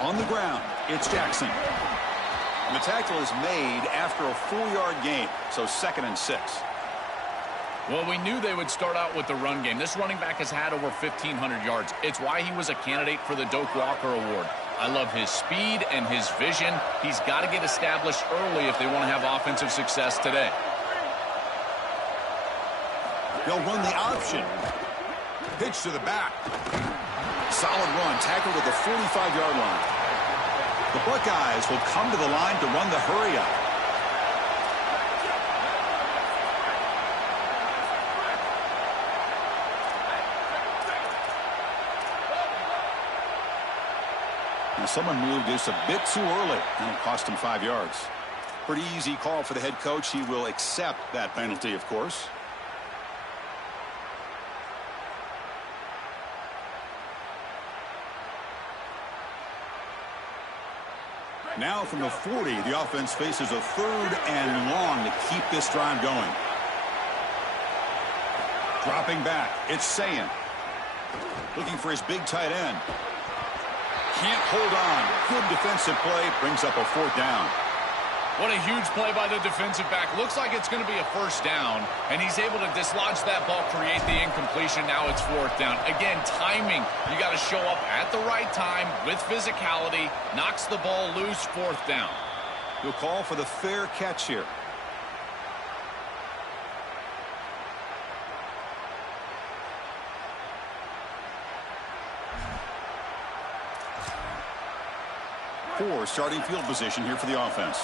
On the ground, it's Jackson. And the tackle is made after a 4-yard gain, so 2nd and 6. Well, we knew they would start out with the run game. This running back has had over 1,500 yards. It's why he was a candidate for the Doak Walker Award. I love his speed and his vision. He's got to get established early if they want to have offensive success today. They'll run the option. Pitch to the back. Solid run, tackled at the 45-yard line. The Buckeyes will come to the line to run the hurry-up. And someone moved just a bit too early, and it cost him 5 yards. Pretty easy call for the head coach. He will accept that penalty, of course. Now from the 40, the offense faces a 3rd and long to keep this drive going. Dropping back, it's Sayin. Looking for his big tight end. Can't hold on. Good defensive play, brings up a 4th down. What a huge play by the defensive back. Looks like it's going to be a 1st down, and he's able to dislodge that ball, create the incompletion. Now it's 4th down. Again, timing. You got to show up at the right time with physicality. Knocks the ball loose, 4th down. He'll call for the fair catch here. Poor starting field position here for the offense.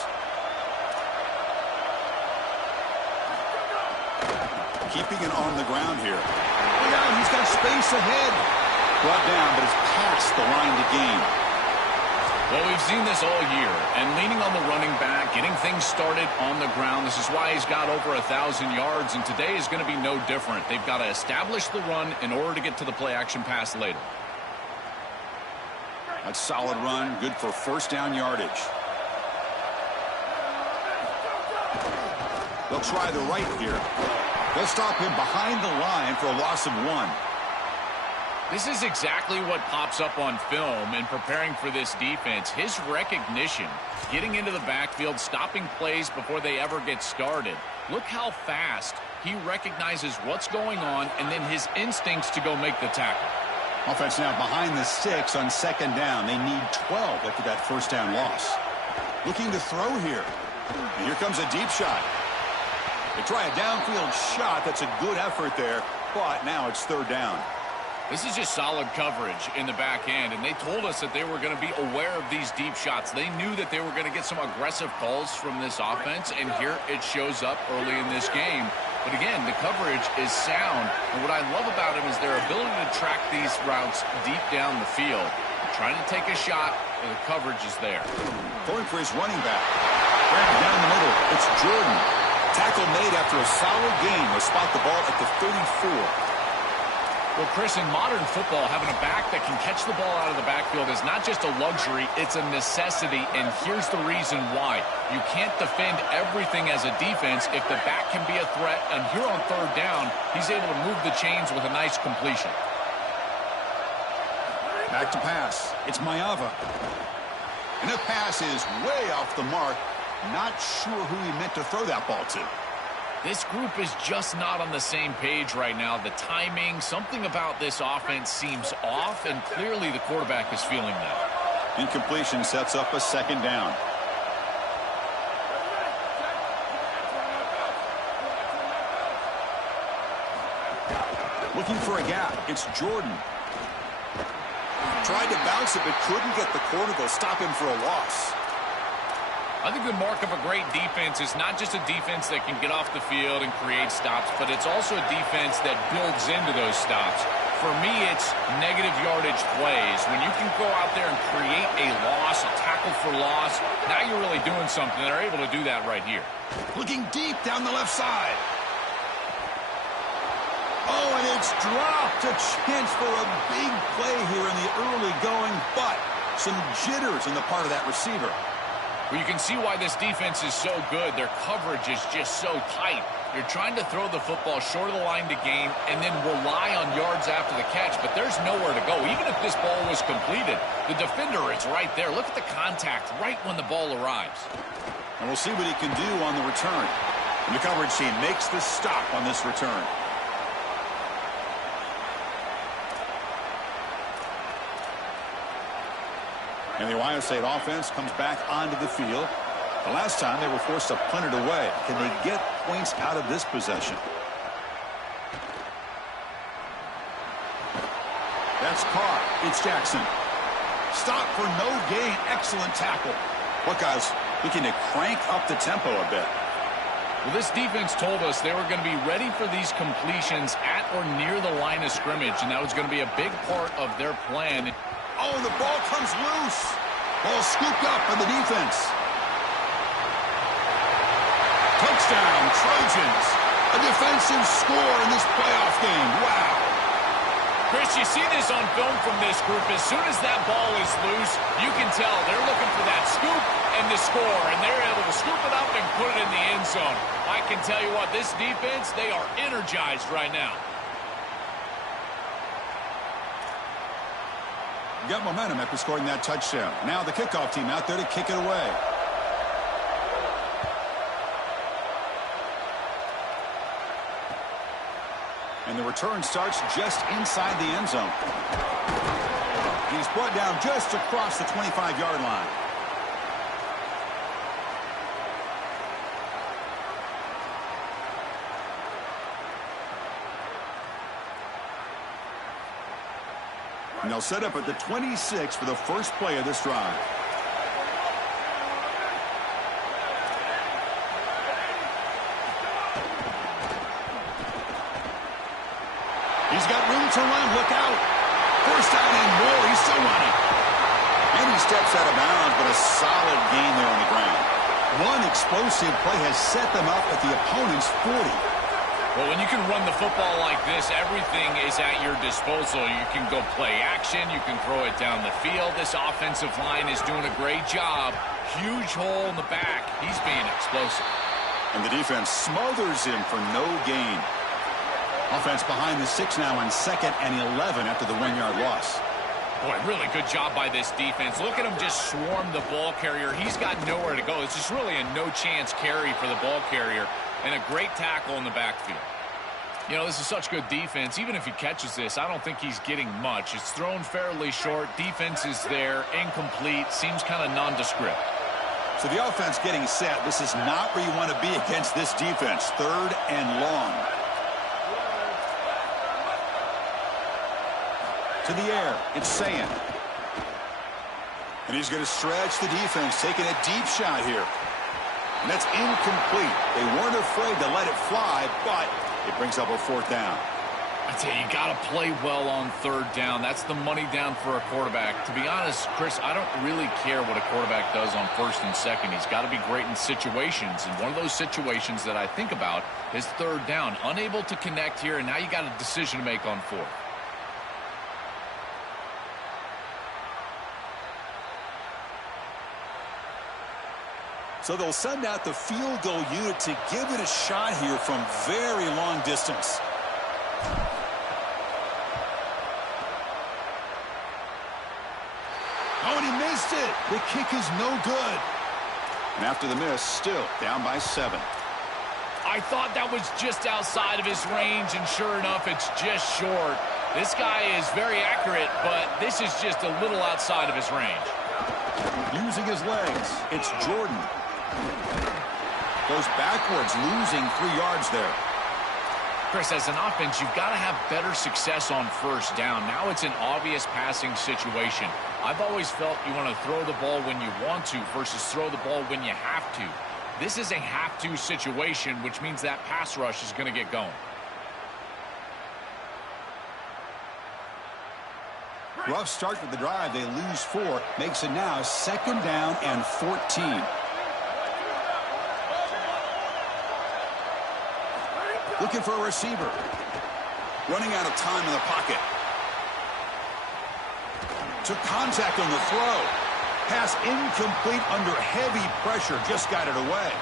Keeping it on the ground here. Look out, he's got space ahead. Brought down, but it's past the line to gain. Well, we've seen this all year, and leaning on the running back, getting things started on the ground. This is why he's got over 1,000 yards, and today is going to be no different. They've got to establish the run in order to get to the play-action pass later. A solid run, good for 1st down yardage. They'll try the right here. They'll stop him behind the line for a loss of 1. This is exactly what pops up on film in preparing for this defense. His recognition, getting into the backfield, stopping plays before they ever get started. Look how fast he recognizes what's going on and then his instincts to go make the tackle. Offense now behind the 6 on 2nd down. They need 12 after that 1st down loss. Looking to throw here. And here comes a deep shot. They try a downfield shot. That's a good effort there, but now it's 3rd down. This is just solid coverage in the back end, and they told us that they were going to be aware of these deep shots. They knew that they were going to get some aggressive calls from this offense, and here it shows up early in this game. But again, the coverage is sound, and what I love about them is their ability to track these routes deep down the field. Trying to take a shot, and the coverage is there. Going for his running back. Right down the middle, it's Jordan. Tackle made after a solid gain. They'll spot the ball at the 34. Well, Chris, in modern football, having a back that can catch the ball out of the backfield is not just a luxury, it's a necessity, and here's the reason why. You can't defend everything as a defense if the back can be a threat, and here on 3rd down, he's able to move the chains with a nice completion. Back to pass. It's Maiava. And the pass is way off the mark. Not sure who he meant to throw that ball to. This group is just not on the same page right now. The timing, something about this offense seems off, and clearly the quarterback is feeling that. Incompletion sets up a 2nd down. Looking for a gap. It's Jordan. Tried to bounce it, but couldn't get the corner. They'll stop him for a loss. I think the mark of a great defense is not just a defense that can get off the field and create stops, but it's also a defense that builds into those stops. For me, it's negative yardage plays. When you can go out there and create a loss, a tackle for loss, now you're really doing something. They're able to do that right here. Looking deep down the left side. Oh, and it's dropped. A chance for a big play here in the early going, but some jitters on the part of that receiver. Well, you can see why this defense is so good. Their coverage is just so tight. You're trying to throw the football short of the line to gain and then rely on yards after the catch, but there's nowhere to go. Even if this ball was completed, the defender is right there. Look at the contact right when the ball arrives. And we'll see what he can do on the return. And the coverage team makes the stop on this return. And the Ohio State offense comes back onto the field. The last time they were forced to punt it away. Can they get points out of this possession? That's Carr. It's Jackson. Stop for no gain. Excellent tackle. Buckeyes looking to crank up the tempo a bit. Well, this defense told us they were going to be ready for these completions at or near the line of scrimmage, and that was going to be a big part of their plan. Oh, the ball comes loose. Ball scooped up by the defense. Touchdown, Trojans. A defensive score in this playoff game. Wow. Chris, you see this on film from this group. As soon as that ball is loose, you can tell they're looking for that scoop and the score, and they're able to scoop it up and put it in the end zone. I can tell you what, this defense, they are energized right now. Got momentum after scoring that touchdown. Now the kickoff team out there to kick it away. And the return starts just inside the end zone. He's brought down just across the 25-yard line. And they'll set up at the 26 for the first play of this drive. He's got room to run. Look out. First down and more. He's still running. And he steps out of bounds, but a solid gain there on the ground. One explosive play has set them up at the opponent's 40. Well, when you can run the football like this, everything is at your disposal. You can go play action. You can throw it down the field. This offensive line is doing a great job. Huge hole in the back. He's being explosive. And the defense smothers him for no gain. Offense behind the 6 now on 2nd and 11 after the 1-yard loss. Boy, really good job by this defense. Look at him just swarm the ball carrier. He's got nowhere to go. It's just really a no-chance carry for the ball carrier. And a great tackle in the backfield. You know, this is such good defense. Even if he catches this, I don't think he's getting much. It's thrown fairly short. Defense is there. Incomplete. Seems kind of nondescript. So the offense getting set. This is not where you want to be against this defense. 3rd and long. To the air. It's Sand. And he's going to stretch the defense, taking a deep shot here. And that's incomplete. They weren't afraid to let it fly, but it brings up a 4th down. I tell you, you got to play well on 3rd down. That's the money down for a quarterback. To be honest, Chris, I don't really care what a quarterback does on 1st and 2nd. He's got to be great in situations. And one of those situations that I think about is 3rd down. Unable to connect here, and now you got a decision to make on 4th. So they'll send out the field goal unit to give it a shot here from very long distance. Oh, and he missed it. The kick is no good. And after the miss, still down by 7. I thought that was just outside of his range, and sure enough, it's just short. This guy is very accurate, but this is just a little outside of his range. Using his legs, it's Jordan. Goes backwards, losing 3 yards there. Chris, as an offense, you've got to have better success on 1st down. Now it's an obvious passing situation. I've always felt you want to throw the ball when you want to versus throw the ball when you have to. This is a have-to situation, which means that pass rush is going to get going. Rough start to the drive. They lose 4. Makes it now 2nd down and 14. Looking for a receiver. Running out of time in the pocket. Took contact on the throw. Pass incomplete under heavy pressure. Just got it away.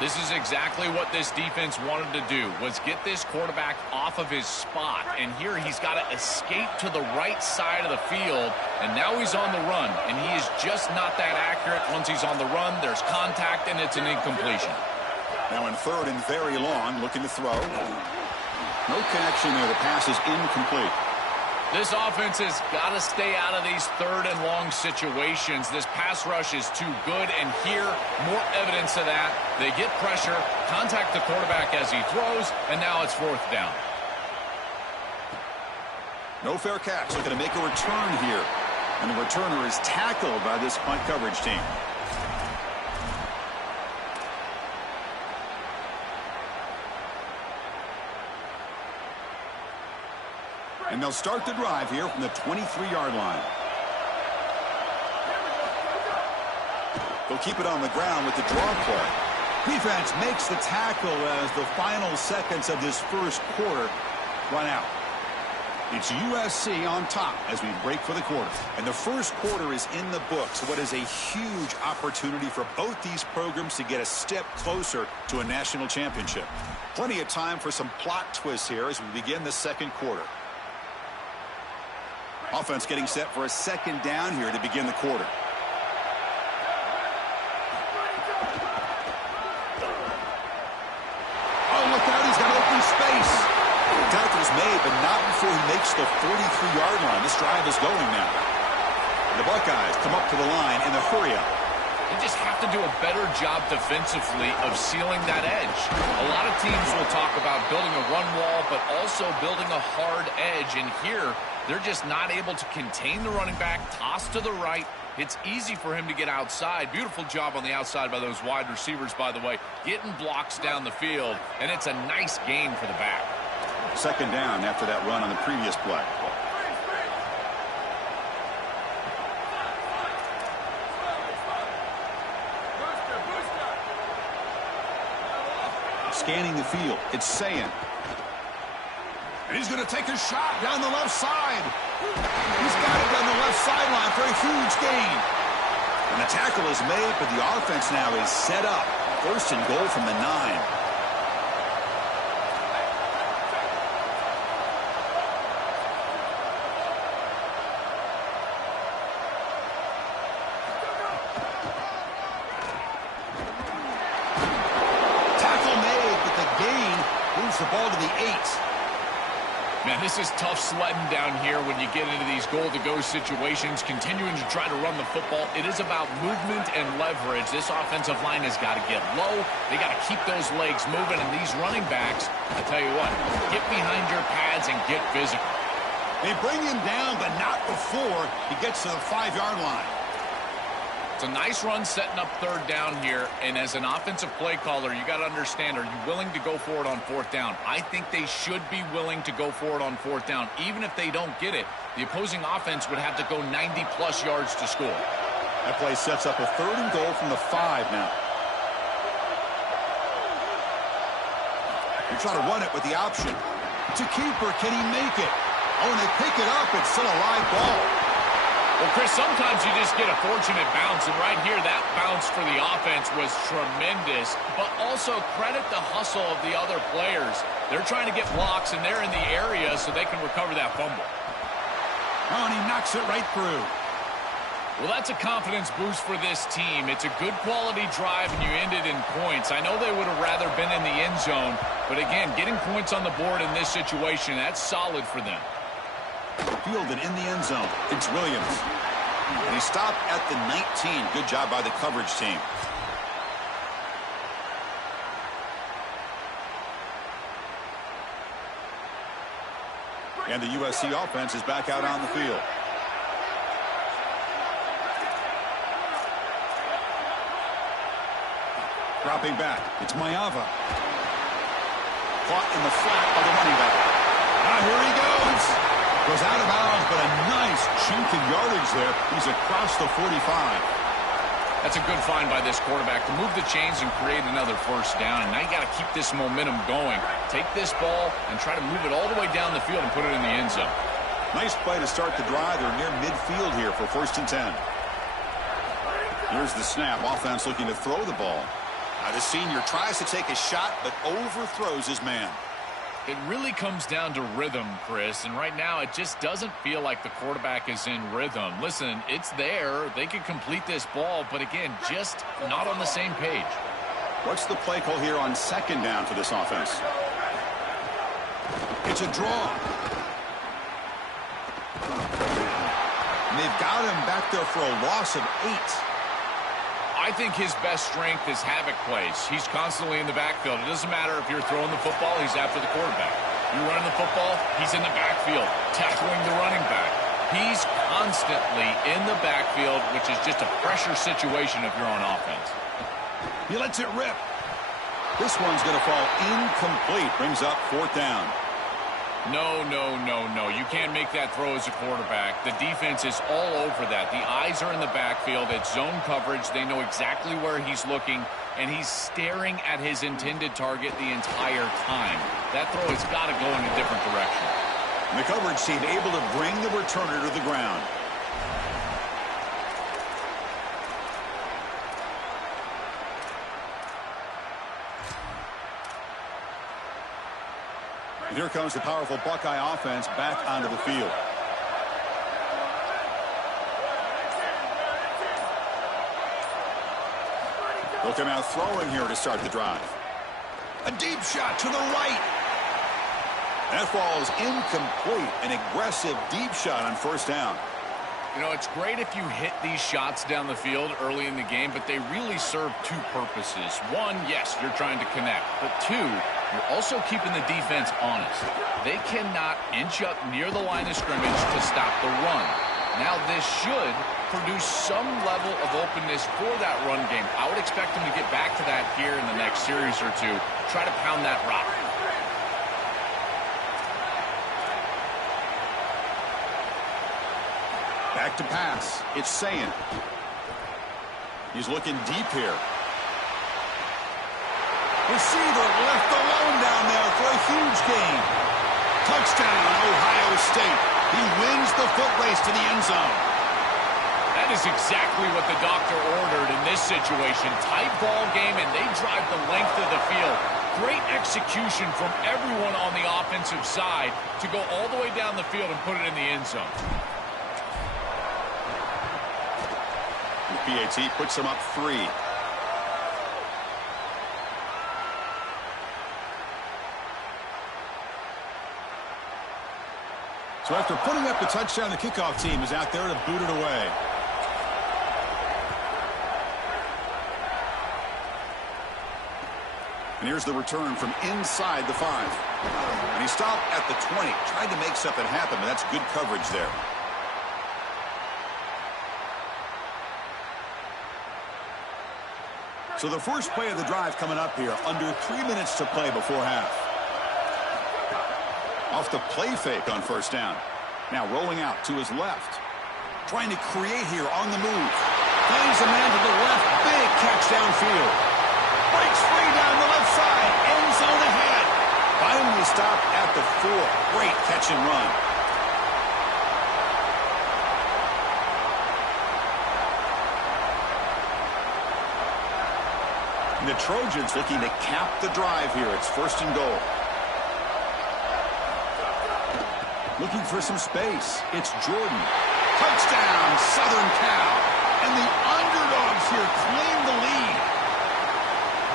This is exactly what this defense wanted to do, was get this quarterback off of his spot. And here he's got to escape to the right side of the field, and now he's on the run. And he is just not that accurate. Once he's on the run, there's contact, and it's an incompletion. Now in third and very long, looking to throw. No connection there. The pass is incomplete. This offense has got to stay out of these third and long situations. This pass rush is too good, and here, more evidence of that. They get pressure, contact the quarterback as he throws, and now it's fourth down. No fair catch. Looking to make a return here. And the returner is tackled by this punt coverage team. And they'll start the drive here from the 23-yard line. They'll keep it on the ground with the draw play. Defense makes the tackle as the final seconds of this first quarter run out. It's USC on top as we break for the quarter. And the first quarter is in the books. What is a huge opportunity for both these programs to get a step closer to a national championship. Plenty of time for some plot twists here as we begin the second quarter. Offense getting set for a second down here to begin the quarter. Oh, look out, he's got open space. The tackle's made, but not before he makes the 43-yard line. This drive is going now. The Buckeyes come up to the line in the hurry-up. They just have to do a better job defensively of sealing that edge. A lot of teams will talk about building a run wall, but also building a hard edge. And here, they're just not able to contain the running back, toss to the right. It's easy for him to get outside. Beautiful job on the outside by those wide receivers, by the way, getting blocks down the field. And it's a nice gain for the back. Second down after that run on the previous play. Scanning the field. It's Sayin. And he's going to take a shot down the left side. He's got it down the left sideline for a huge gain. And the tackle is made, but the offense now is set up. First and goal from the 9. The ball to the 8. Man, this is tough sledding down here when you get into these goal-to-go situations, continuing to try to run the football. It is about movement and leverage. This offensive line has got to get low. They got to keep those legs moving, and these running backs, I tell you what, get behind your pads and get physical. They bring him down, but not before he gets to the 5-yard line. It's a nice run setting up third down here, and as an offensive play caller, you got to understand, are you willing to go for it on fourth down? I think they should be willing to go for it on fourth down. Even if they don't get it, the opposing offense would have to go 90-plus yards to score. That play sets up a third and goal from the 5 now. They try to run it with the option. To keeper, can he make it? Oh, and they pick it up. It's still a live ball. Well, Chris, sometimes you just get a fortunate bounce, and right here, that bounce for the offense was tremendous, but also credit the hustle of the other players. They're trying to get blocks, and they're in the area so they can recover that fumble. Oh, and he knocks it right through. Well, that's a confidence boost for this team. It's a good quality drive, and you ended in points. I know they would have rather been in the end zone, but again, getting points on the board in this situation, that's solid for them. Fielded in the end zone. It's Williams. And he stopped at the 19. Good job by the coverage team. And the USC offense is back out on the field. Dropping back. It's Mayava. Caught in the flat by the running back. Now here he goes. Goes out of bounds, but a nice chunk of yardage there. He's across the 45. That's a good find by this quarterback to move the chains and create another first down. And now you got to keep this momentum going. Take this ball and try to move it all the way down the field and put it in the end zone. Nice play to start the drive. They're near midfield here for first and 10. Here's the snap. Offense looking to throw the ball. The senior tries to take a shot, but overthrows his man. It really comes down to rhythm, Chris, and right now it just doesn't feel like the quarterback is in rhythm. Listen, it's there. They can complete this ball, but again, just not on the same page. What's the play call here on second down for this offense? It's a draw. And they've got him back there for a loss of 8. I think his best strength is havoc plays. He's constantly in the backfield. It doesn't matter if you're throwing the football, he's after the quarterback. You're running the football, he's in the backfield, tackling the running back. He's constantly in the backfield, which is just a pressure situation if you're on offense. He lets it rip. This one's going to fall incomplete. Brings up 4th down. No. You can't make that throw as a quarterback. The defense is all over that. The eyes are in the backfield. It's zone coverage. They know exactly where he's looking, and he's staring at his intended target the entire time. That throw has got to go in a different direction. And the coverage team able to bring the returner to the ground. And here comes the powerful Buckeye offense back onto the field. They'll come out throwing here to start the drive. A deep shot to the right. That falls incomplete. An aggressive deep shot on 1st down. You know, it's great if you hit these shots down the field early in the game, but they really serve 2 purposes. One, yes, you're trying to connect. But 2, you're also keeping the defense honest. They cannot inch up near the line of scrimmage to stop the run. Now, this should produce some level of openness for that run game. I would expect them to get back to that here in the next series or 2. Try to pound that rock. Back to pass. It's Sayin. He's looking deep here. Receiver left alone down there for a huge gain. Touchdown, Ohio State. He wins the foot race to the end zone. That is exactly what the doctor ordered in this situation. Tight ball game, and they drive the length of the field. Great execution from everyone on the offensive side to go all the way down the field and put it in the end zone. The PAT puts him up 3. So after putting up the touchdown, the kickoff team is out there to boot it away. And here's the return from inside the 5. And he stopped at the 20. Tried to make something happen, but that's good coverage there. So the first play of the drive coming up here, under 3 minutes to play before half. Off the play fake on 1st down. Now rolling out to his left. Trying to create here on the move. Plays a man to the left. Big catch downfield. Breaks free down the left side. End zone ahead. Finally stopped at the 4. Great catch and run. The Trojans looking to cap the drive here. It's 1st and goal. Looking for some space. It's Jordan. Touchdown, Southern Cal. And the underdogs here claim the lead.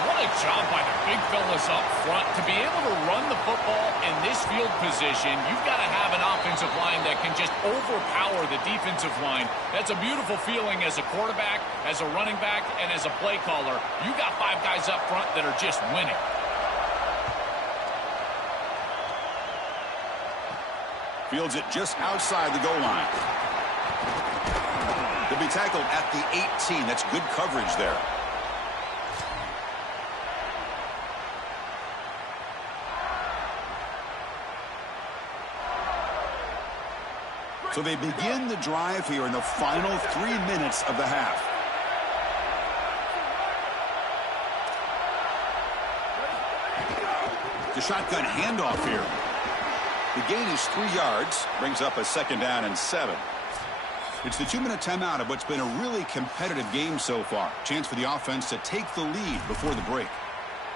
What a job by the big fellas up front. To be able to run the football in this field position, you've got to have an offensive line that can just overpower the defensive line. That's a beautiful feeling as a quarterback, as a running back, and as a play caller. You got 5 guys up front that are just winning. Fields it just outside the goal line. He'll be tackled at the 18. That's good coverage there. So they begin the drive here in the final 3 minutes of the half. The shotgun handoff here. The gain is 3 yards, brings up a 2nd down and 7. It's the 2-minute timeout of what's been a really competitive game so far. Chance for the offense to take the lead before the break.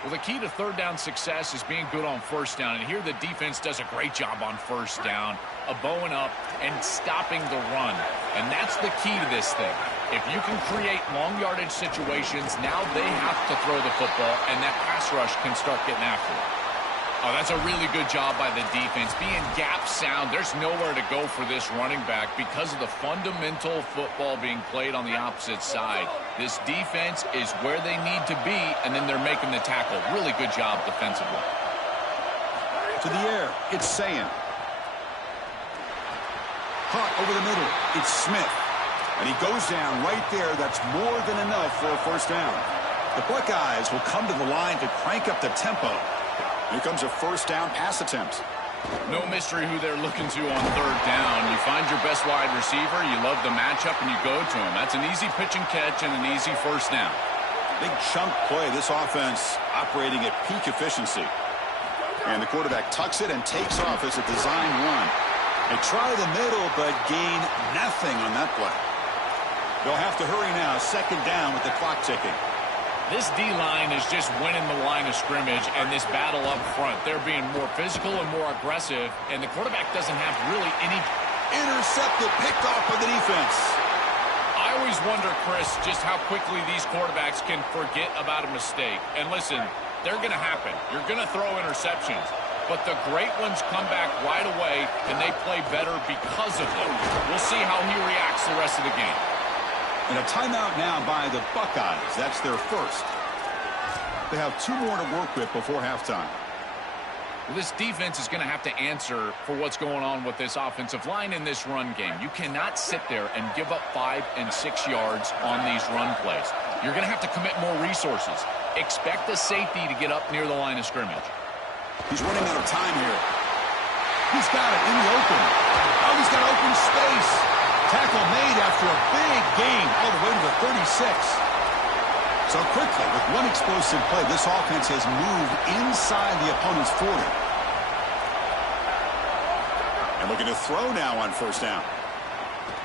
Well, the key to third down success is being good on first down. And here the defense does a great job on first down, bowing up and stopping the run. And that's the key to this thing. If you can create long yardage situations, now they have to throw the football, and that pass rush can start getting after it. Oh, that's a really good job by the defense. Being gap sound, there's nowhere to go for this running back because of the fundamental football being played on the opposite side. This defense is where they need to be, and then they're making the tackle. Really good job defensively. To the air, it's Sayan. Caught over the middle, it's Smith. And he goes down right there. That's more than enough for a first down. The Buckeyes will come to the line to crank up the tempo. Here comes a first down pass attempt. No mystery who they're looking to on third down. You find your best wide receiver, you love the matchup, and you go to him. That's an easy pitch and catch and an easy first down. Big chunk play. This offense operating at peak efficiency. And the quarterback tucks it and takes off as a design run. They try the middle, but gain nothing on that play. They'll have to hurry now. Second down with the clock ticking. This D-line is just winning the line of scrimmage, and this battle up front. They're being more physical and more aggressive, and the quarterback doesn't have really any... Intercepted, picked off by the defense. I always wonder, Chris, just how quickly these quarterbacks can forget about a mistake. And listen, they're going to happen. You're going to throw interceptions. But the great ones come back right away, and they play better because of them. We'll see how he reacts the rest of the game. And a timeout now by the Buckeyes. That's their first. They have 2 more to work with before halftime. Well, this defense is going to have to answer for what's going on with this offensive line in this run game. You cannot sit there and give up 5 and 6 yards on these run plays. You're going to have to commit more resources. Expect the safety to get up near the line of scrimmage. He's running out of time here. He's got it in the open. Oh, he's got open space. Tackle made after a big gain all the way to the 36. So quickly, with one explosive play, this offense has moved inside the opponent's 40. And looking to throw now on first down.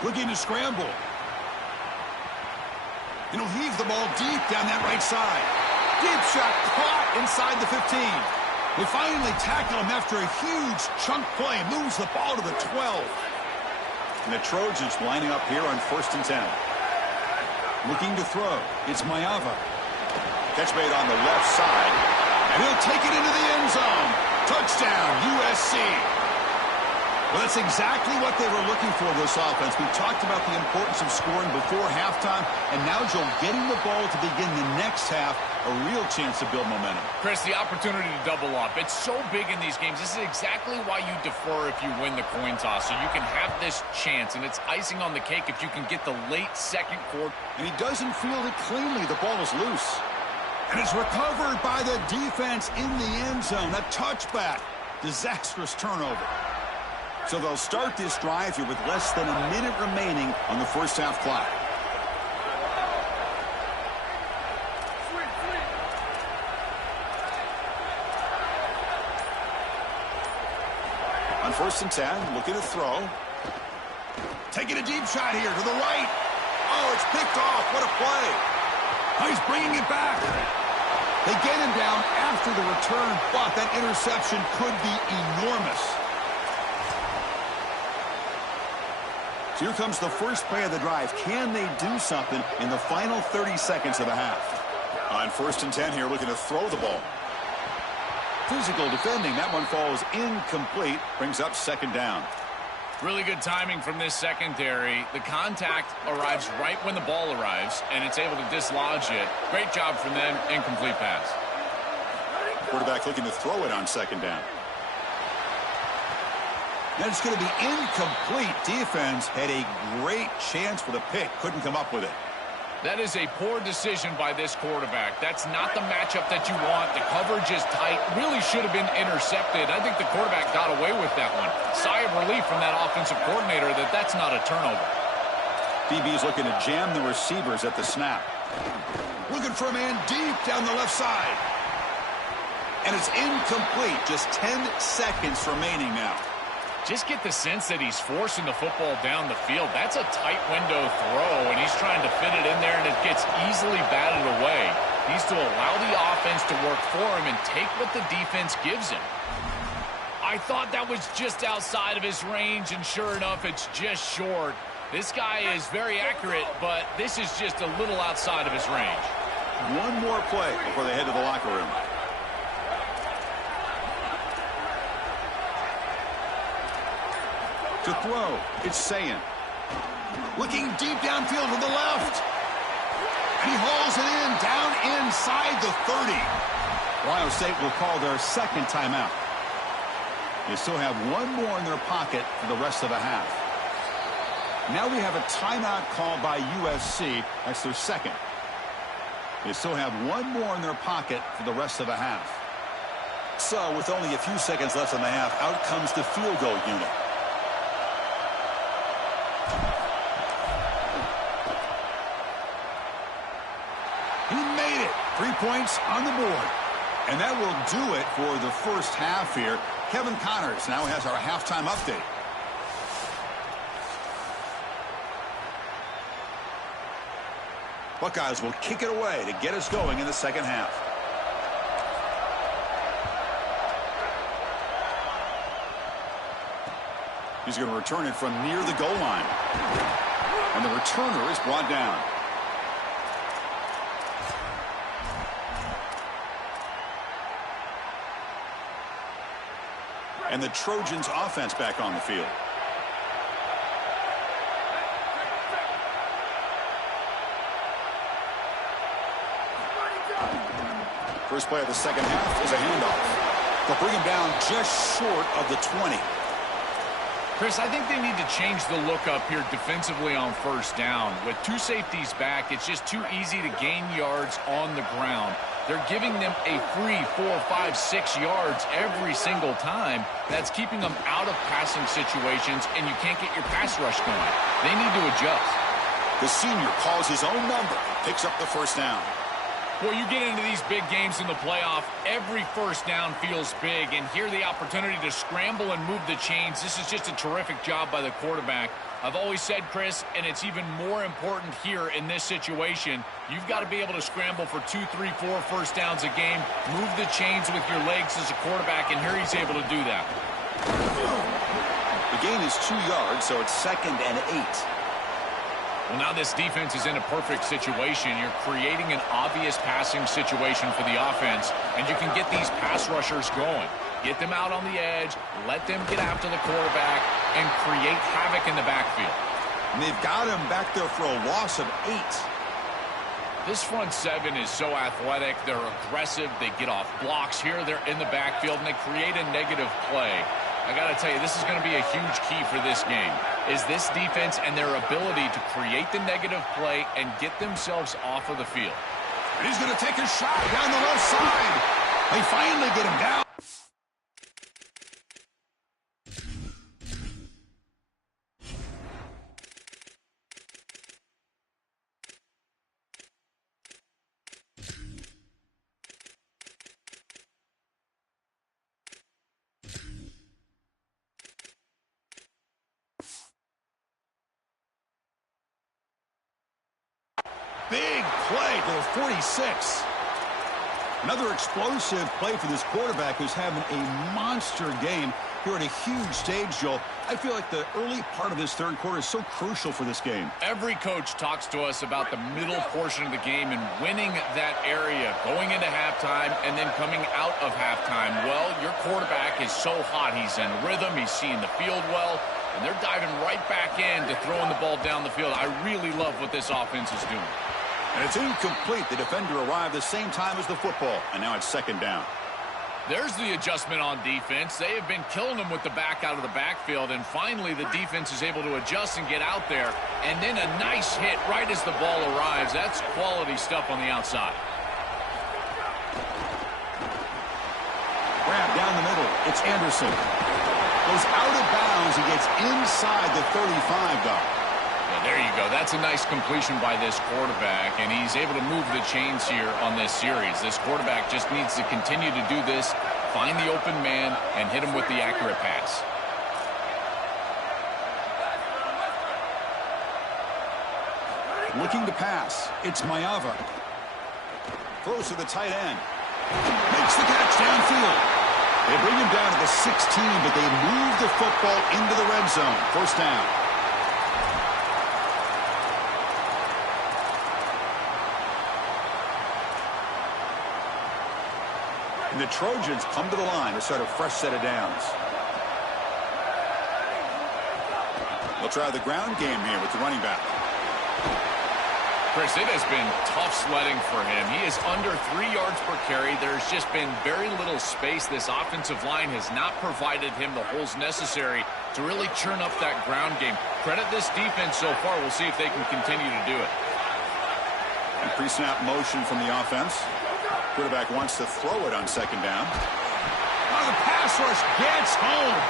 Looking to scramble. And he'll heave the ball deep down that right side. Deep shot caught inside the 15. They finally tackle him after a huge chunk play. Moves the ball to the 12. And the Trojans lining up here on 1st and 10. Looking to throw. It's Maiava. Catch made on the left side. And he'll take it into the end zone. Touchdown, USC. Well, that's exactly what they were looking for, this offense. We talked about the importance of scoring before halftime, and now, Joel, getting the ball to begin the next half, a real chance to build momentum. Chris, the opportunity to double up. It's so big in these games. This is exactly why you defer if you win the coin toss, so you can have this chance, and it's icing on the cake if you can get the late second quarter. And he doesn't field it cleanly. The ball is loose. And it's recovered by the defense in the end zone. A touchback. Disastrous turnover. So they'll start this drive here with less than a minute remaining on the first half clock. On 1st and 10, looking to throw. Taking a deep shot here to the right. Oh, it's picked off. What a play. Oh, he's bringing it back. They get him down after the return, but that interception could be enormous. So here comes the first play of the drive. Can they do something in the final 30 seconds of the half? On 1st and 10 here, looking to throw the ball. Physical defending. That one falls incomplete. Brings up second down. Really good timing from this secondary. The contact arrives right when the ball arrives, and it's able to dislodge it. Great job from them. Incomplete pass. Quarterback looking to throw it on second down. And it's going to be incomplete. Defense had a great chance for the pick. Couldn't come up with it. That is a poor decision by this quarterback. That's not the matchup that you want. The coverage is tight. Really should have been intercepted. I think the quarterback got away with that one. Sigh of relief from that offensive coordinator that that's not a turnover. DB's looking to jam the receivers at the snap. Looking for a man deep down the left side. And it's incomplete. Just 10 seconds remaining now. Just get the sense that he's forcing the football down the field. That's a tight window throw, and he's trying to fit it in there, and it gets easily batted away. He needs to allow the offense to work for him and take what the defense gives him. I thought that was just outside of his range, and sure enough, it's just short. This guy is very accurate, but this is just a little outside of his range. One more play before they head to the locker room. To throw, it's Sayin. Looking deep downfield to the left. He hauls it in, down inside the 30. Ohio State will call their second timeout. They still have one more in their pocket for the rest of the half. Now we have a timeout called by USC. That's their second. They still have one more in their pocket for the rest of the half. So with only a few seconds left in the half, out comes the field goal unit. He made it. 3 points on the board. And that will do it for the first half here. Kevin Connors now has our halftime update. Buckeyes will kick it away to get us going in the second half. He's going to return it from near the goal line. And the returner is brought down. And the Trojans offense back on the field. First play of the second half is a handoff. They'll bring him down just short of the 20. Chris, I think they need to change the look up here defensively on first down. With two safeties back, it's just too easy to gain yards on the ground. They're giving them a free 4, 5, 6 yards every single time. That's keeping them out of passing situations, and you can't get your pass rush going. They need to adjust. The senior calls his own number, picks up the first down. Well, you get into these big games in the playoff, every first down feels big, and here the opportunity to scramble and move the chains. This is just a terrific job by the quarterback. I've always said, Chris, and it's even more important here in this situation, you've got to be able to scramble for 2, 3, 4 first downs a game, move the chains with your legs as a quarterback, and here he's able to do that. The gain is 2 yards, so it's 2nd and 8. Well, now this defense is in a perfect situation. You're creating an obvious passing situation for the offense, and you can get these pass rushers going. Get them out on the edge, let them get after the quarterback, and create havoc in the backfield. And they've got him back there for a loss of 8. This front seven is so athletic. They're aggressive. They get off blocks here. They're in the backfield, and they create a negative play. I got to tell you, this is going to be a huge key for this game, is this defense and their ability to create the negative play and get themselves off of the field. And he's going to take a shot down the left side. They finally get him down. Big play to the 46. Another explosive play for this quarterback who's having a monster game here at a huge stage, Joel. I feel like the early part of this third quarter is so crucial for this game. Every coach talks to us about the middle portion of the game and winning that area, going into halftime and then coming out of halftime. Well, your quarterback is so hot. He's in rhythm. He's seeing the field well. And they're diving right back in to throwing the ball down the field. I really love what this offense is doing. And it's incomplete. The defender arrived the same time as the football, and now it's 2nd down. There's the adjustment on defense. They have been killing them with the back out of the backfield, and finally the defense is able to adjust and get out there. And then a nice hit right as the ball arrives. That's quality stuff on the outside. Grab down the middle. It's Anderson. Goes out of bounds. He gets inside the 35, though. There you go. That's a nice completion by this quarterback, and he's able to move the chains here on this series. This quarterback just needs to continue to do this, find the open man, and hit him with the accurate pass. Looking to pass. It's Mayava. Throws to the tight end. Makes the catch downfield. They bring him down to the 16, but they move the football into the red zone. First down. And the Trojans come to the line to start a fresh set of downs. They'll try the ground game here with the running back. Chris, it has been tough sledding for him. He is under 3 yards per carry. There's just been very little space. This offensive line has not provided him the holes necessary to really churn up that ground game. Credit this defense so far. We'll see if they can continue to do it. And pre-snap motion from the offense. Quarterback wants to throw it on second down. Oh, the pass rush gets home.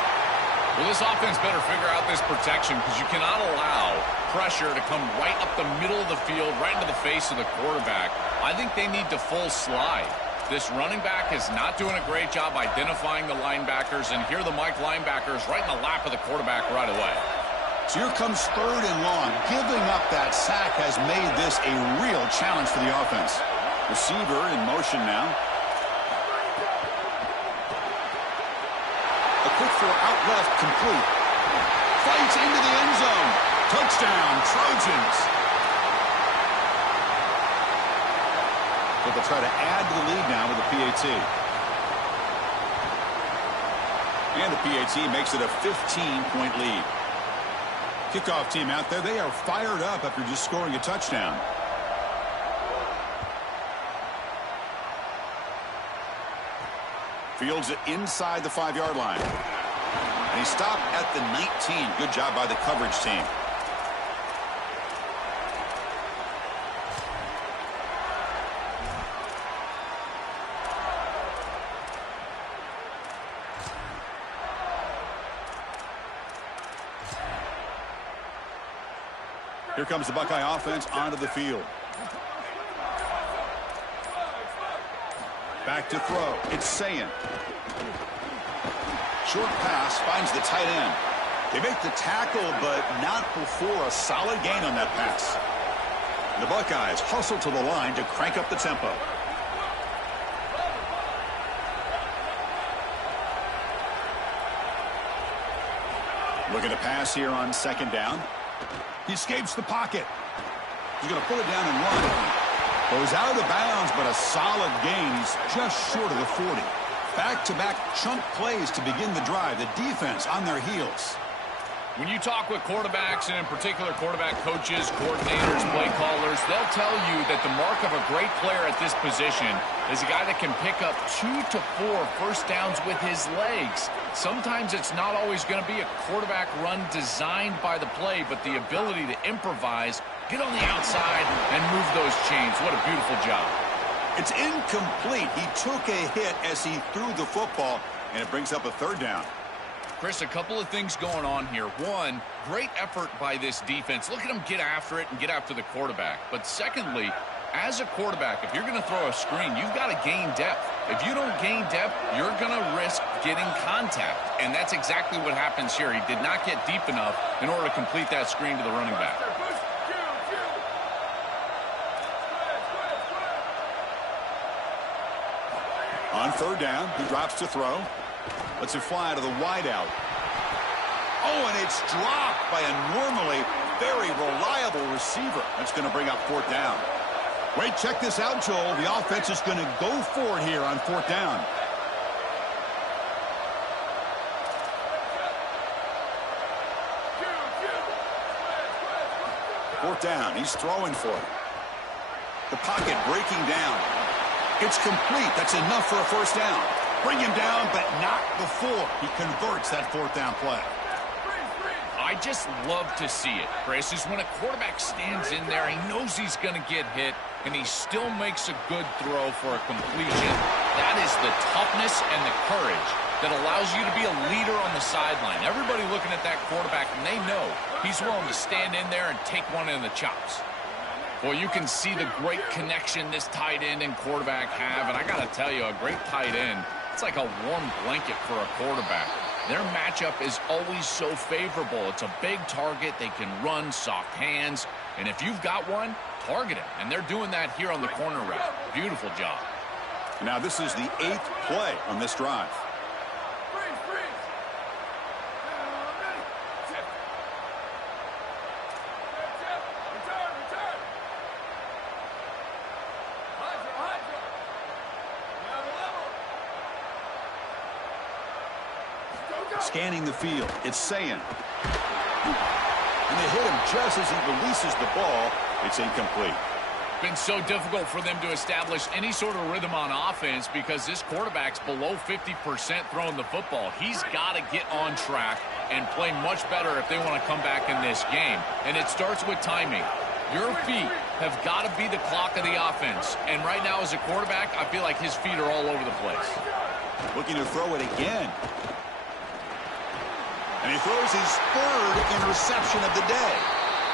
Well, this offense better figure out this protection because you cannot allow pressure to come right up the middle of the field, right into the face of the quarterback. I think they need to full slide. This running back is not doing a great job identifying the linebackers, and here the Mike linebackers right in the lap of the quarterback right away. So here comes third and long. Giving up that sack has made this a real challenge for the offense. Receiver in motion now. A quick throw out left, complete. Fights into the end zone. Touchdown, Trojans. But they'll try to add to the lead now with the PAT. And the PAT makes it a 15-point lead. Kickoff team out there, they are fired up after just scoring a touchdown. Fields it inside the 5-yard line. And he stopped at the 19. Good job by the coverage team. Here comes the Buckeye offense onto the field. Back to throw. It's Sayin. Short pass finds the tight end. They make the tackle, but not before a solid gain on that pass. The Buckeyes hustle to the line to crank up the tempo. Looking to pass here on second down. He escapes the pocket. He's going to pull it down and run. Goes out of bounds, but a solid gain. He's just short of the 40. Back-to-back chunk plays to begin the drive. The defense on their heels. When you talk with quarterbacks, and in particular quarterback coaches, coordinators, play callers, they'll tell you that the mark of a great player at this position is a guy that can pick up 2 to 4 first downs with his legs. Sometimes it's not always going to be a quarterback run designed by the play, but the ability to improvise, get on the outside, and move those chains. What a beautiful job. It's incomplete. He took a hit as he threw the football, and it brings up a third down. Chris, a couple of things going on here. One, great effort by this defense. Look at them get after it and get after the quarterback. But secondly, as a quarterback, if you're going to throw a screen, you've got to gain depth. If you don't gain depth, you're going to risk getting contact. And that's exactly what happens here. He did not get deep enough in order to complete that screen to the running back. On third down, he drops to throw. Lets it fly to the wideout. Oh, and it's dropped by a normally very reliable receiver. That's going to bring up fourth down. Wait, check this out, Joel. The offense is going to go for it here on fourth down. Fourth down. He's throwing for it. The pocket breaking down. It's complete. That's enough for a first down. Bring him down, but not before he converts that fourth down play. I just love to see it, Chris, is when a quarterback stands in there, he knows he's going to get hit, and he still makes a good throw for a completion. That is the toughness and the courage that allows you to be a leader on the sideline. Everybody looking at that quarterback, and they know he's willing to stand in there and take one in the chops. Well, you can see the great connection this tight end and quarterback have, and I got to tell you, a great tight end, it's like a warm blanket for a quarterback. Their matchup is always so favorable. It's a big target. They can run, soft hands. And if you've got one, target him. And they're doing that here on the corner route. Beautiful job. Now this is the 8th play on this drive. Scanning the field, it's Sayin. And they hit him just as he releases the ball. It's incomplete. Been so difficult for them to establish any sort of rhythm on offense because this quarterback's below 50% throwing the football. He's got to get on track and play much better if they want to come back in this game. And it starts with timing. Your feet have got to be the clock of the offense. And right now as a quarterback, I feel like his feet are all over the place. Looking to throw it again. And he throws his 3rd interception of the day.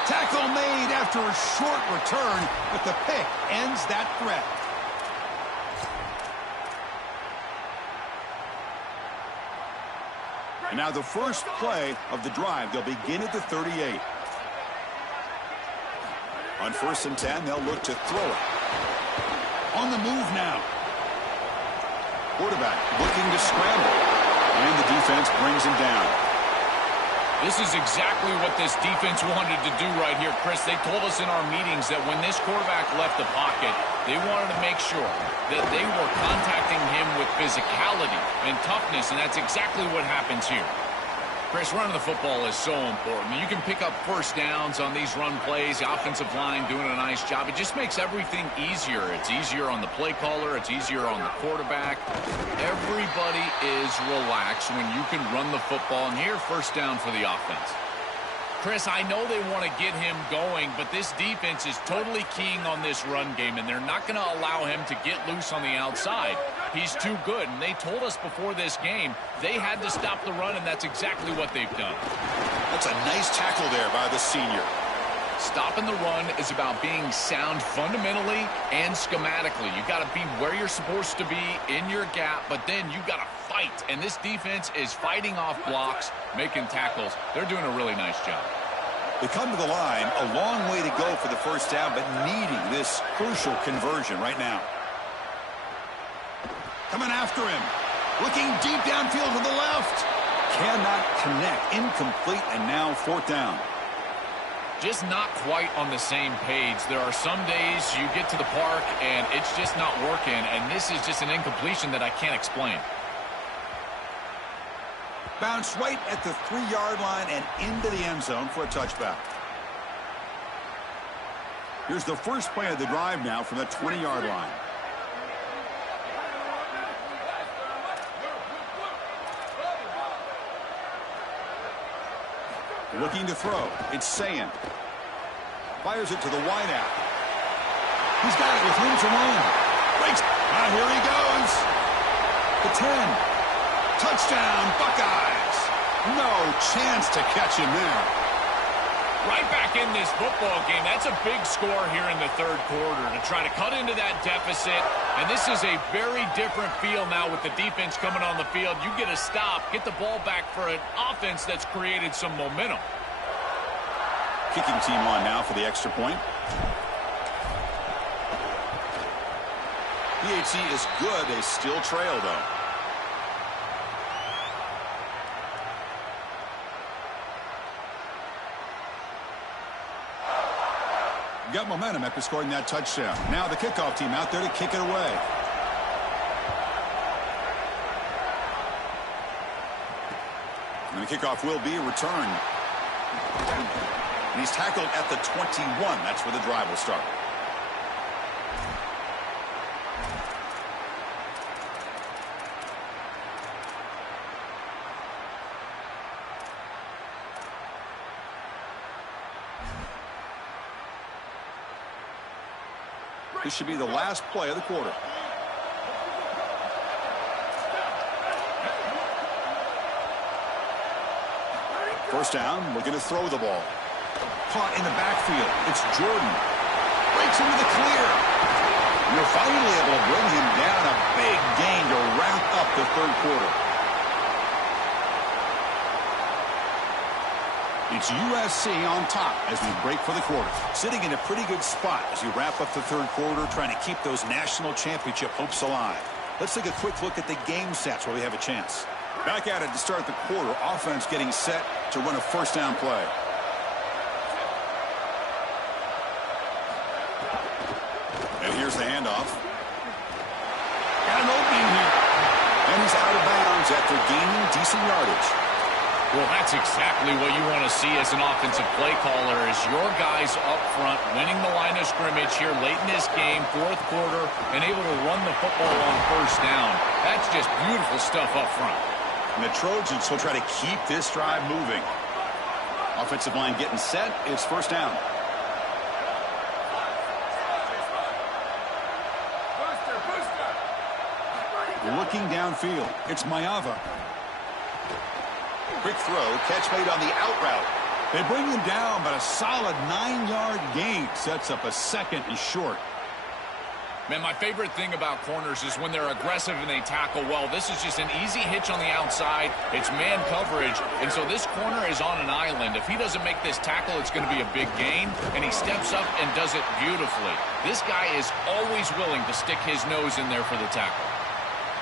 Tackle made after a short return, but the pick ends that threat. And now the first play of the drive. They'll begin at the 38. On 1st and 10, they'll look to throw it. On the move now. Quarterback looking to scramble. And the defense brings him down. This is exactly what this defense wanted to do right here, Chris. They told us in our meetings that when this quarterback left the pocket, they wanted to make sure that they were contacting him with physicality and toughness, and that's exactly what happens here. Chris, running the football is so important. You can pick up first downs on these run plays. The offensive line doing a nice job. It just makes everything easier. It's easier on the play caller. It's easier on the quarterback. Everybody is relaxed when you can run the football. And here, first down for the offense. Chris, I know they want to get him going, but this defense is totally keying on this run game, and they're not going to allow him to get loose on the outside. He's too good, and they told us before this game they had to stop the run, and that's exactly what they've done. That's a nice tackle there by the senior. Stopping the run is about being sound fundamentally and schematically. You got to be where you're supposed to be in your gap, but then you got to fight. And this defense is fighting off blocks, making tackles. They're doing a really nice job. They come to the line, a long way to go for the first down, but needing this crucial conversion right now. Coming after him. Looking deep downfield to the left. Cannot connect. Incomplete, and now 4th down. Just not quite on the same page. There are some days you get to the park and it's just not working, and this is just an incompletion that I can't explain. Bounce right at the 3-yard line and into the end zone for a touchback. Here's the first play of the drive now from the 20-yard line. Looking to throw. It's Sayin. Fires it to the wideout. He's got it with room to run. Breaks. Now here he goes. The 10. Touchdown, Buckeyes. No chance to catch him there. Right back in this football game. That's a big score here in the 3rd quarter to try to cut into that deficit. And this is a very different feel now with the defense coming on the field. You get a stop, get the ball back for an offense that's created some momentum. Kicking team on now for the extra point. PHC is good. They still trail, though. Got momentum after scoring that touchdown. Now the kickoff team out there to kick it away. And the kickoff will be returned. And he's tackled at the 21. That's where the drive will start. This should be the last play of the quarter. First down, looking to throw the ball. Caught in the backfield. It's Jordan. Breaks into the clear. You're finally able to bring him down. A big gain to wrap up the 3rd quarter. It's USC on top as we break for the quarter. Sitting in a pretty good spot as we wrap up the third quarter, trying to keep those national championship hopes alive. Let's take a quick look at the game stats while we have a chance. Back at it to start the quarter. Offense getting set to run a first down play. And here's the handoff. Got an opening here. And he's out of bounds after gaining decent yardage. Well, that's exactly what you want to see as an offensive play caller, is your guys up front winning the line of scrimmage here late in this game, fourth quarter, and able to run the football on first down. That's just beautiful stuff up front. And the Trojans will try to keep this drive moving. Offensive line getting set. It's first down. Looking downfield. It's Mayava. Quick throw. Catch made on the out route. They bring him down, but a solid 9-yard gain sets up a second and short. Man, my favorite thing about corners is when they're aggressive and they tackle well. This is just an easy hitch on the outside. It's man coverage, and so this corner is on an island. If he doesn't make this tackle, it's going to be a big gain, and he steps up and does it beautifully. This guy is always willing to stick his nose in there for the tackle.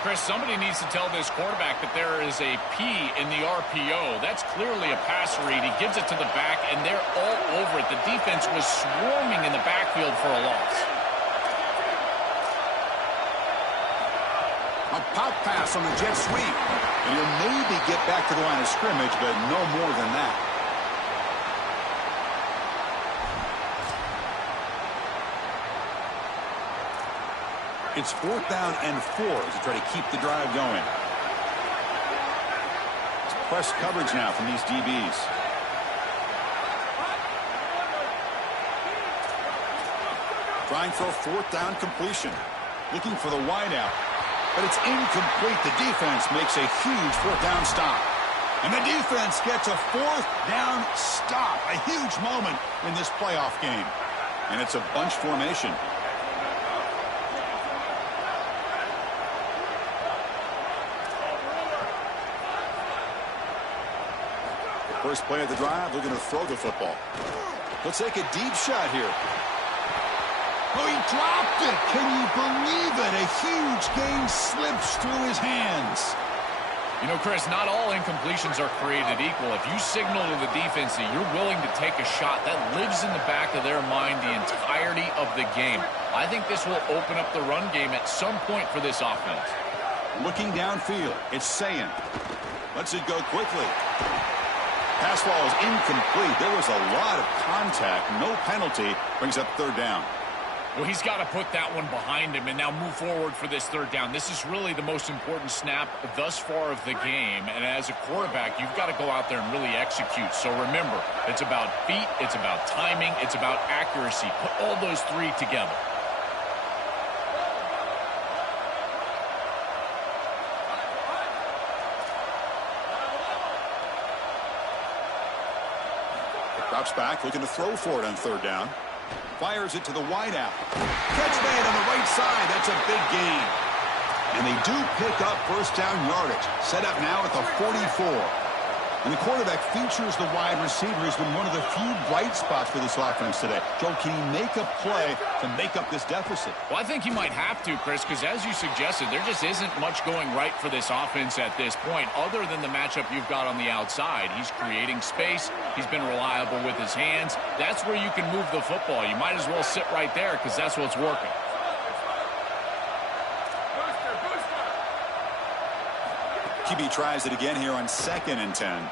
Chris, somebody needs to tell this quarterback that there is a P in the RPO. That's clearly a pass read. He gives it to the back, and they're all over it. The defense was swarming in the backfield for a loss. A pop pass on the jet sweep. And he'll maybe get back to the line of scrimmage, but no more than that. It's fourth down and 4 as they try to keep the drive going. It's press coverage now from these DBs. Trying for a fourth down completion. Looking for the wideout. But it's incomplete. The defense makes a huge fourth down stop. And the defense gets a fourth down stop. A huge moment in this playoff game. And it's a bunch formation. First play of the drive, they're going to throw the football. Let's take a deep shot here. Oh, he dropped it. Can you believe it? A huge gain slips through his hands. You know, Chris, not all incompletions are created equal. If you signal to the defense that you're willing to take a shot, that lives in the back of their mind the entirety of the game. I think this will open up the run game at some point for this offense. Looking downfield, it's Sayin. Lets it go quickly. Pass ball is incomplete. There was a lot of contact. No penalty. Brings up third down. Well, he's got to put that one behind him and now move forward for this third down. This is really the most important snap thus far of the game. And as a quarterback, you've got to go out there and really execute. So remember, it's about feet, it's about timing, it's about accuracy. Put all those three together. Drops back, looking to throw for it on third down. Fires it to the wideout. Catch made on the right side. That's a big gain. And they do pick up first down yardage. Set up now at the 44. And the quarterback features the wide receiver. Has been one of the few bright spots for this offense today. Joe, can he make a play to make up this deficit? Well, I think he might have to, Chris, because as you suggested, there just isn't much going right for this offense at this point, other than the matchup you've got on the outside. He's creating space. He's been reliable with his hands. That's where you can move the football. You might as well sit right there because that's what's working. QB tries it again here on 2nd and 10.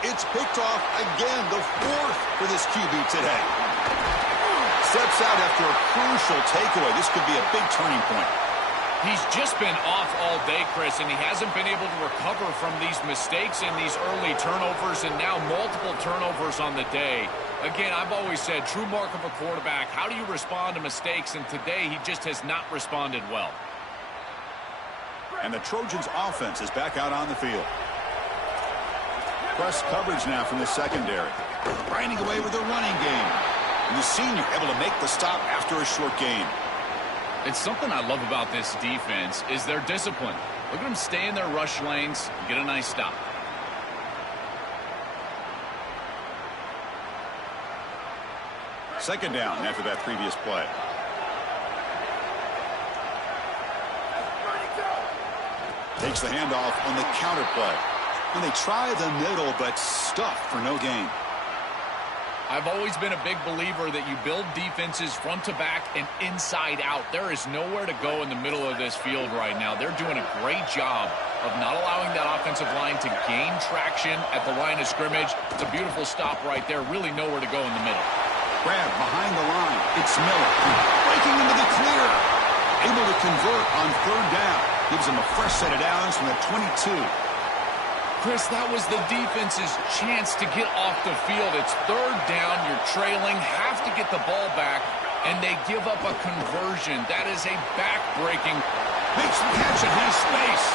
It's picked off again, the 4th for this QB today. Steps out after a crucial takeaway. This could be a big turning point. He's just been off all day, Chris, and he hasn't been able to recover from these mistakes and these early turnovers, and now multiple turnovers on the day. Again, I've always said, true mark of a quarterback, how do you respond to mistakes? And today, he just has not responded well. And the Trojans' offense is back out on the field. Press coverage now from the secondary. Grinding away with the running game. And the senior able to make the stop after a short gain. It's something I love about this defense is their discipline. Look at them stay in their rush lanes and get a nice stop. Second down after that previous play. Takes the handoff on the counter play. And they try the middle, but stuffed for no gain. I've always been a big believer that you build defenses front to back and inside out. There is nowhere to go in the middle of this field right now. They're doing a great job of not allowing that offensive line to gain traction at the line of scrimmage. It's a beautiful stop right there. Really nowhere to go in the middle. Grab behind the line. It's Miller. Breaking into the clear. Able to convert on third down. Gives him a fresh set of downs from the 22. Chris, that was the defense's chance to get off the field. It's third down. You're trailing. Have to get the ball back. And they give up a conversion. That is a back-breaking. Makes the catch and has space.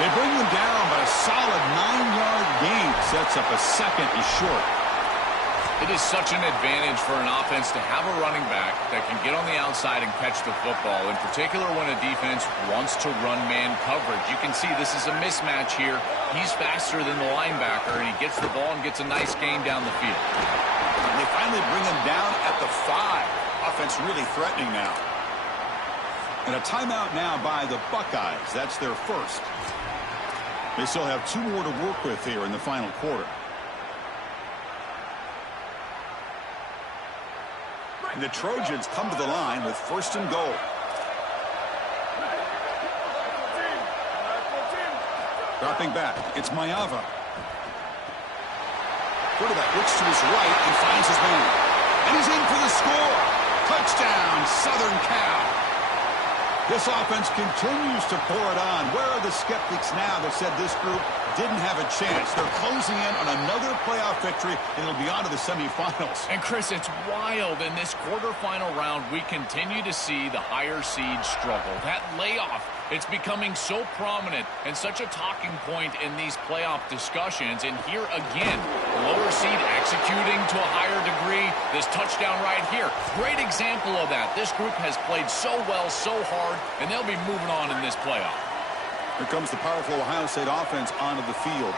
They bring him down by a solid 9-yard gain. Sets up a second and short. It is such an advantage for an offense to have a running back that can get on the outside and catch the football, in particular when a defense wants to run man coverage. You can see this is a mismatch here. He's faster than the linebacker, and he gets the ball and gets a nice gain down the field. And they finally bring him down at the 5. Offense really threatening now. And a timeout now by the Buckeyes. That's their first. They still have 2 more to work with here in the final quarter. And the Trojans come to the line with first and goal. Dropping back, it's Mayava. Quarterback looks to his right and finds his man. And he's in for the score. Touchdown, Southern Cal. This offense continues to pour it on. Where are the skeptics now that said this group didn't have a chance? They're closing in on another playoff victory, and it'll be on to the semifinals. And, Chris, it's wild. In this quarterfinal round, we continue to see the higher seed struggle. That layoff, it's becoming so prominent and such a talking point in these playoff discussions. And here again, the lower seed executing to a higher degree. This touchdown right here, great example of that. This group has played so well, so hard, and they'll be moving on in this playoff. Here comes the powerful Ohio State offense onto the field.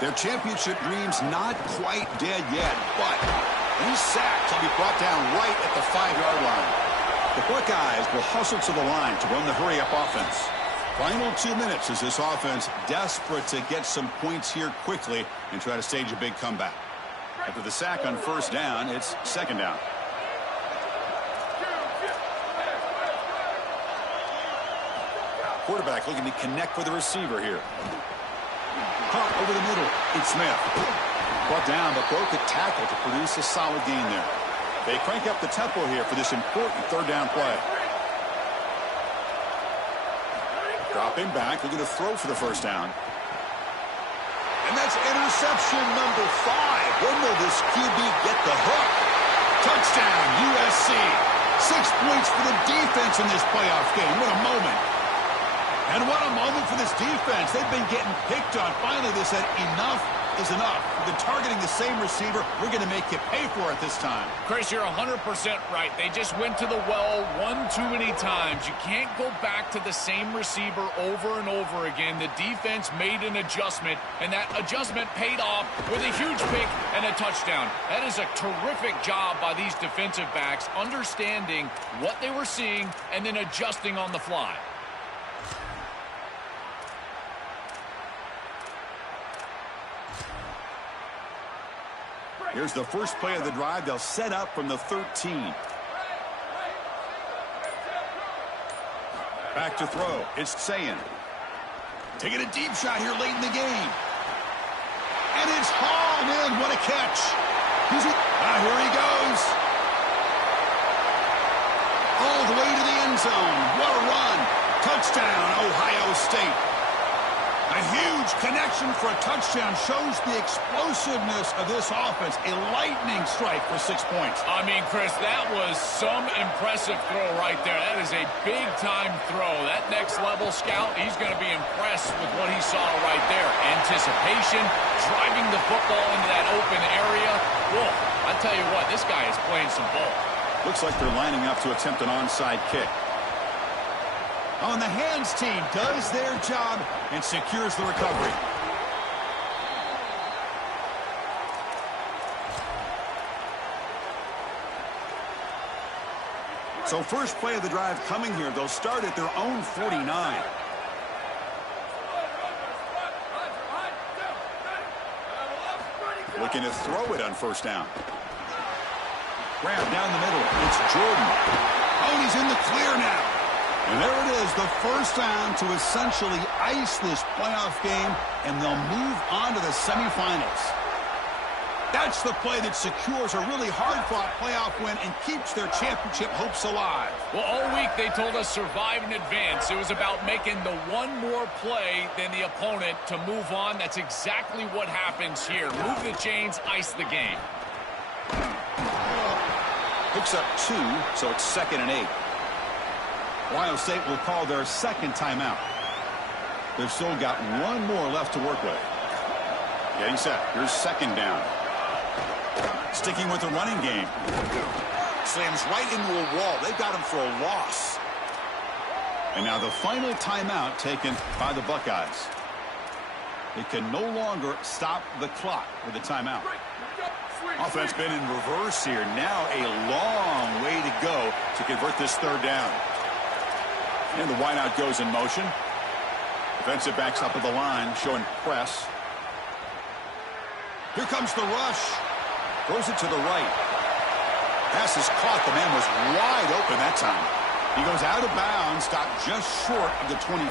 Their championship dreams not quite dead yet, but he's sacked. He'll be brought down right at the 5-yard line. The Buckeyes will hustle to the line to run the hurry-up offense. Final 2 minutes as this offense desperate to get some points here quickly and try to stage a big comeback. After the sack on first down, it's second down. Quarterback looking to connect with the receiver here. Caught over the middle. It's Smith. Brought down, but broke a tackle to produce a solid gain there. They crank up the tempo here for this important third down play. Dropping back, looking to throw for the first down. And that's interception number 5. When will this QB get the hook? Touchdown, USC. 6 points for the defense in this playoff game. What a moment. And what a moment for this defense. They've been getting picked on. Finally, they said enough is enough. We've been targeting the same receiver. We're going to make you pay for it this time. Chris, you're 100% right. They just went to the well one too many times. You can't go back to the same receiver over and over again. The defense made an adjustment, and that adjustment paid off with a huge pick and a touchdown. That is a terrific job by these defensive backs, understanding what they were seeing and then adjusting on the fly. Here's the first play of the drive. They'll set up from the 13. Back to throw. It's Sayin. Taking a deep shot here late in the game. And it's hauled in. What a catch. Here he goes. All the way to the end zone. What a run. Touchdown, Ohio State. A huge connection for a touchdown shows the explosiveness of this offense. A lightning strike for 6 points. I mean, Chris, that was some impressive throw right there. That is a big-time throw. That next-level scout, he's going to be impressed with what he saw right there. Anticipation, driving the football into that open area. Whoa, I tell you what, this guy is playing some ball. Looks like they're lining up to attempt an onside kick. On the hands team does their job and secures the recovery. So first play of the drive coming here. They'll start at their own 49. Looking to throw it on first down. Grab down the middle. It's Jordan. Oh, and he's in the clear now. And there it is, the first down to essentially ice this playoff game, and they'll move on to the semifinals. That's the play that secures a really hard-fought playoff win and keeps their championship hopes alive. Well, all week they told us survive and advance. It was about making the one more play than the opponent to move on. That's exactly what happens here. Move the chains, ice the game. Picks up 2, so it's 2nd and 8. Ohio State will call their second timeout. They've still got one more left to work with. Getting set. Here's second down. Sticking with the running game. Slams right into a wall. They've got him for a loss. And now the final timeout taken by the Buckeyes. They can no longer stop the clock with a timeout. Offense been in reverse here. Now a long way to go to convert this third down. And the wideout goes in motion. Defensive backs up at the line, showing press. Here comes the rush. Throws it to the right. Pass is caught. The man was wide open that time. He goes out of bounds, stopped just short of the 25.